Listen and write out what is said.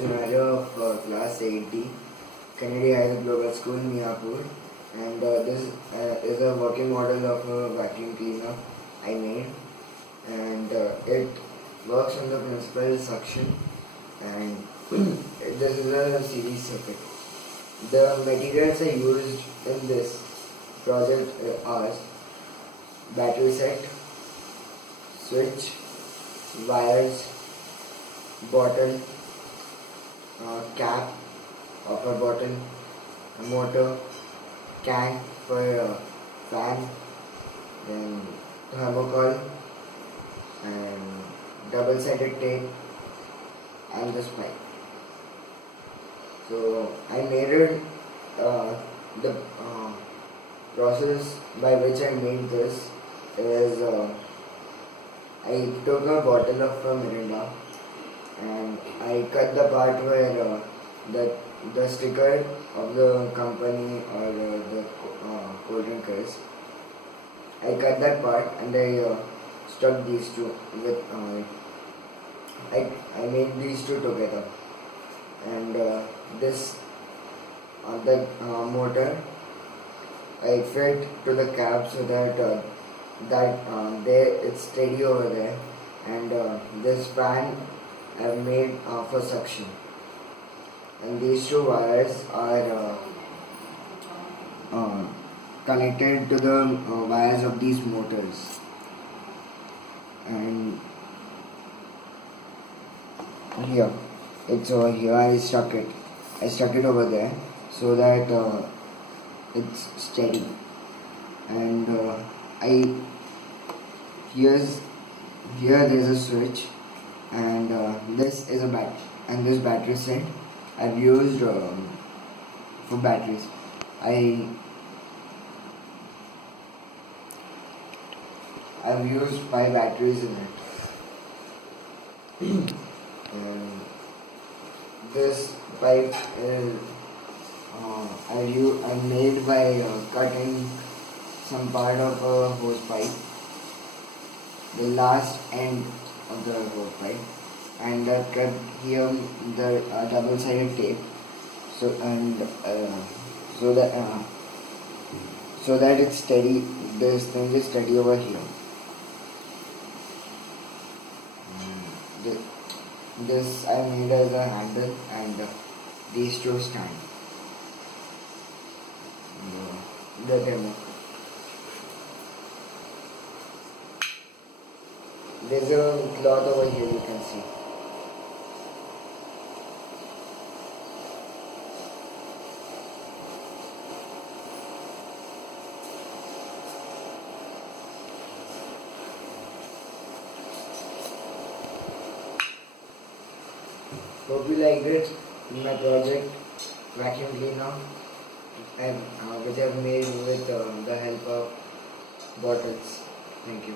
Arjun Arya of class 8D, Kennedy High Global School, Miapur, and this is a working model of a vacuum cleaner I made, and it works on the principal suction, and this is a series circuit. The materials I used in this project are battery set, switch, wires, bottle, cap of a bottle, a motor, can for a fan, then thermocol and double-sided tape and this pipe. So I made it, the process by which I made this is I took a bottle of Mirinda and I cut the part where the sticker of the company or the cold drink is. I cut that part and I stuck these two with I made these two together, and this the motor I fit to the cap so that there it's steady over there, and this fan I've made for suction, and these two wires are connected to the wires of these motors, and here it's over here. I stuck it over there so that it's steady, and here there's a switch, and this is a battery, and this battery set I've used for batteries. I've used 5 batteries in it. And this pipe is I made by cutting some part of a hose pipe, the last end of the hose pipe, and cut here the double-sided tape, so that it's steady. This thing is steady over here. This I made as a handle, and these two stand. The demo. There's a cloth over here, you can see. Hope you liked it in my project vacuum cleaner, and which I've made with the help of bottles. Thank you.